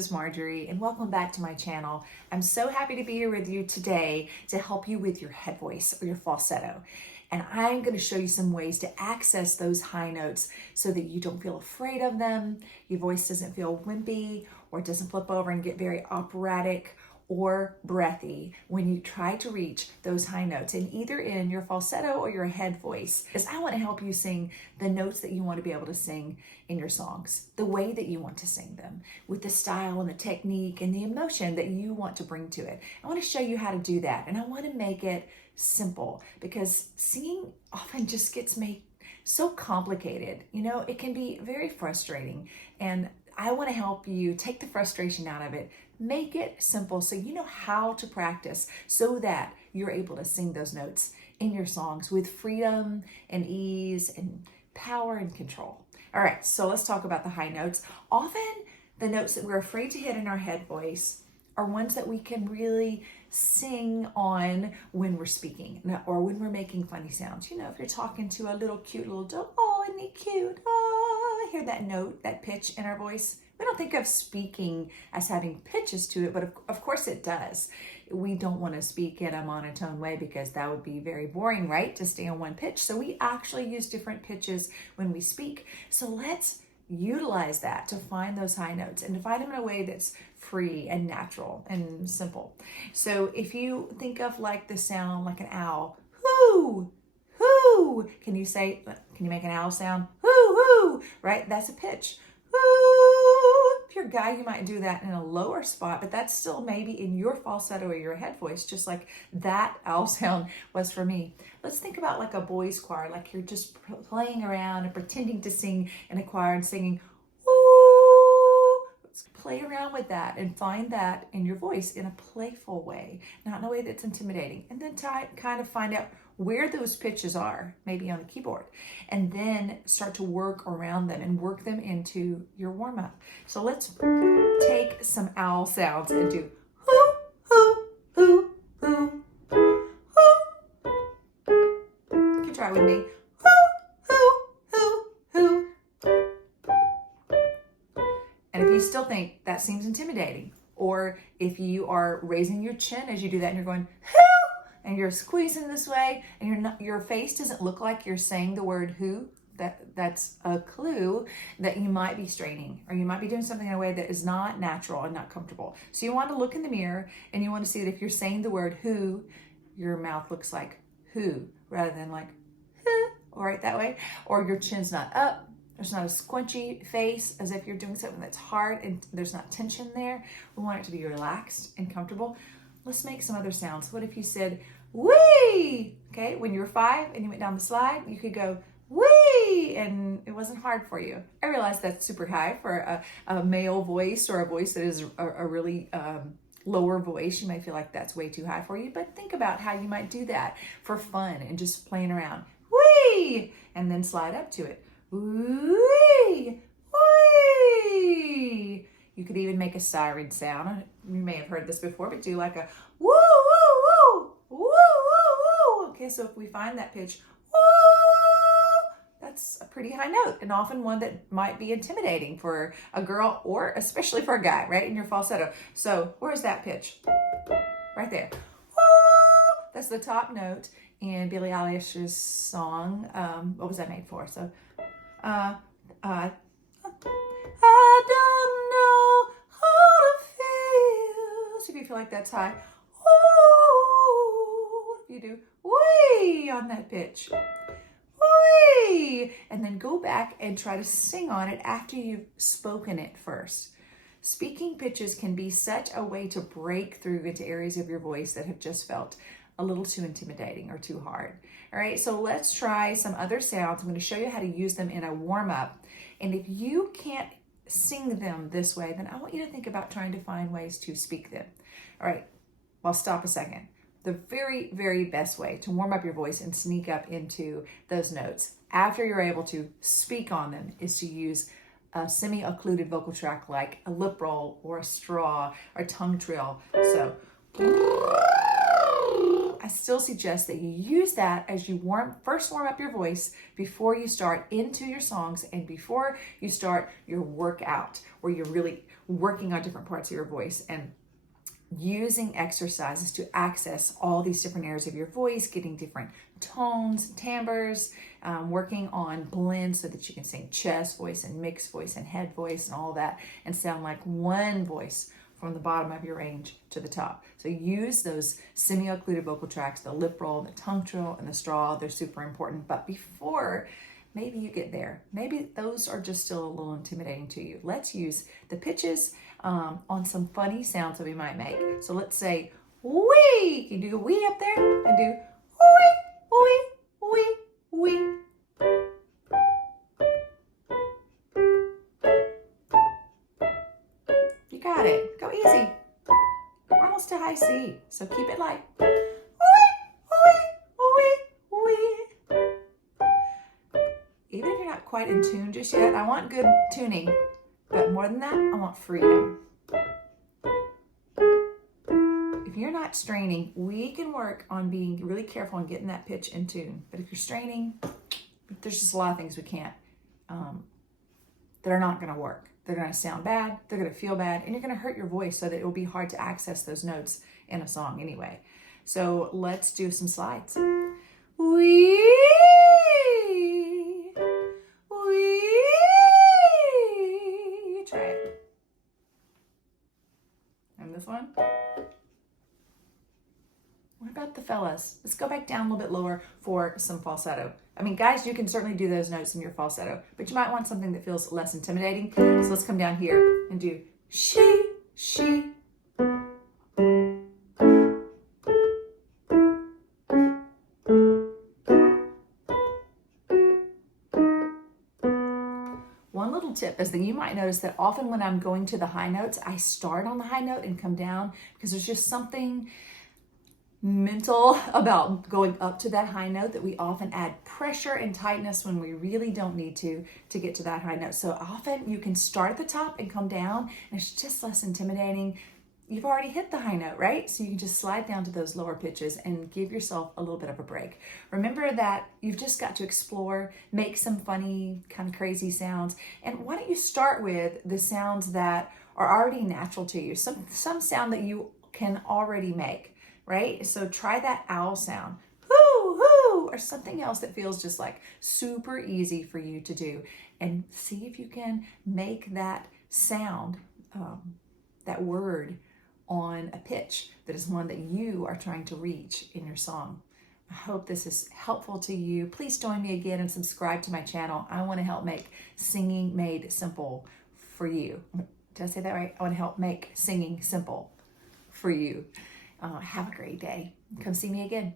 is Marjorie, and welcome back to my channel. I'm so happy to be here with you today to help you with your head voice or your falsetto. And I'm going to show you some ways to access those high notes so that you don't feel afraid of them, your voice doesn't feel wimpy, or doesn't flip over and get very operatic or breathy when you try to reach those high notes, and either in your falsetto or your head voice. Because I want to help you sing the notes that you want to be able to sing in your songs, the way that you want to sing them, with the style and the technique and the emotion that you want to bring to it. I want to show you how to do that, and I want to make it simple because singing often just gets made so complicated. You know, it can be very frustrating, and I want to help you take the frustration out of it, make it simple so you know how to practice so that you're able to sing those notes in your songs with freedom and ease and power and control. All right, so let's talk about the high notes. Often the notes that we're afraid to hit in our head voice are ones that we can really sing on when we're speaking or when we're making funny sounds. You know, if you're talking to a little cute little dog, oh, isn't he cute? Oh, I hear that note, that pitch in our voice. We don't think of speaking as having pitches to it, but of course it does. We don't want to speak in a monotone way because that would be very boring, right? To stay on one pitch. So we actually use different pitches when we speak. So let's utilize that to find those high notes and to find them in a way that's free and natural and simple. So if you think of like the sound like an owl, hoo, hoo. Can you make an owl sound? Hoo, hoo, right? That's a pitch. If you're a guy, you might do that in a lower spot, but that's still maybe in your falsetto or your head voice, just like that owl sound was for me. Let's think about like a boys choir, like you're just playing around and pretending to sing in a choir and singing, ooh. Let's play around with that and find that in your voice in a playful way, not in a way that's intimidating. And then kind of find out where those pitches are, maybe on the keyboard, and then start to work around them and work them into your warm-up. So let's take some owl sounds and do hoo, hoo, hoo, hoo, hoo. You can try with me. Hoo, hoo, hoo, hoo. And if you still think that seems intimidating, or if you are raising your chin as you do that and you're going, hoo, and you're squeezing this way, and your face doesn't look like you're saying the word who, that's a clue that you might be straining, or you might be doing something in a way that is not natural and not comfortable. So you want to look in the mirror and you want to see that if you're saying the word who, your mouth looks like who rather than like huh, or right that way, or your chin's not up. There's not a squinchy face as if you're doing something that's hard and there's not tension there. We want it to be relaxed and comfortable. Let's make some other sounds. What if you said, wee? Okay, when you were 5 and you went down the slide, you could go, wee, and it wasn't hard for you. I realize that's super high for a male voice or a voice that is a really lower voice. You might feel like that's way too high for you, but think about how you might do that for fun and just playing around. Wee! And then slide up to it. Wee! Wee! You could even make a siren sound. You may have heard this before, but do like a woo, woo, woo, woo, woo, woo. Okay, so if we find that pitch, woo, that's a pretty high note, and often one that might be intimidating for a girl or especially for a guy, right, in your falsetto. So where's that pitch? Right there. Woo! That's the top note in Billie Eilish's song. What was that made for? So, I don't know how to feel. So if you feel like that's high, ooh, you do wee on that pitch. Wee! And then go back and try to sing on it after you've spoken it first. Speaking pitches can be such a way to break through into areas of your voice that have just felt a little too intimidating or too hard. All right, so let's try some other sounds. I'm going to show you how to use them in a warm-up. And if you can't sing them this way, then I want you to think about trying to find ways to speak them. All right, well, stop a second. The very, very best way to warm up your voice and sneak up into those notes after you're able to speak on them is to use a semi-occluded vocal track like a lip roll or a straw or tongue trill. So I still suggest that you use that as you first warm up your voice before you start into your songs and before you start your workout, where you're really working on different parts of your voice and using exercises to access all these different areas of your voice, getting different tones, timbres, working on blends so that you can sing chest voice and mixed voice and head voice and all that and sound like one voice from the bottom of your range to the top. So use those semi-occluded vocal tracks, the lip roll, the tongue trill, and the straw. They're super important. But before maybe you get there, maybe those are just still a little intimidating to you. Let's use the pitches on some funny sounds that we might make. So let's say wee. Can you do a wee up there? And do wee, wee, wee, wee. You got it. Go easy. We're almost to high C, so keep it light. Even if you're not quite in tune just yet, I want good tuning. But more than that, I want freedom. If you're not straining, we can work on being really careful and getting that pitch in tune. But if you're straining, there's just a lot of things we can't, that are not going to work. They're going to sound bad, they're going to feel bad, and you're going to hurt your voice so that it will be hard to access those notes in a song anyway. So let's do some slides. Wee. Try it. And this one. What about the fellas? Let's go back down a little bit lower for some falsetto. I mean, guys, you can certainly do those notes in your falsetto, but you might want something that feels less intimidating. So let's come down here and do she. One little tip is that you might notice that often when I'm going to the high notes, I start on the high note and come down because there's just something mental about going up to that high note that we often add pressure and tightness when we really don't need to get to that high note. So often you can start at the top and come down and it's just less intimidating. You've already hit the high note, right? So you can just slide down to those lower pitches and give yourself a little bit of a break. Remember that you've just got to explore, make some funny, kind of crazy sounds. And why don't you start with the sounds that are already natural to you, some sound that you can already make, right? So try that owl sound, hoo, hoo, or something else that feels just like super easy for you to do. And see if you can make that sound, that word, on a pitch that is one that you are trying to reach in your song. I hope this is helpful to you. Please join me again and subscribe to my channel. I want to help make singing made simple for you. Did I say that right? I want to help make singing simple for you. Have a great day. Come see me again.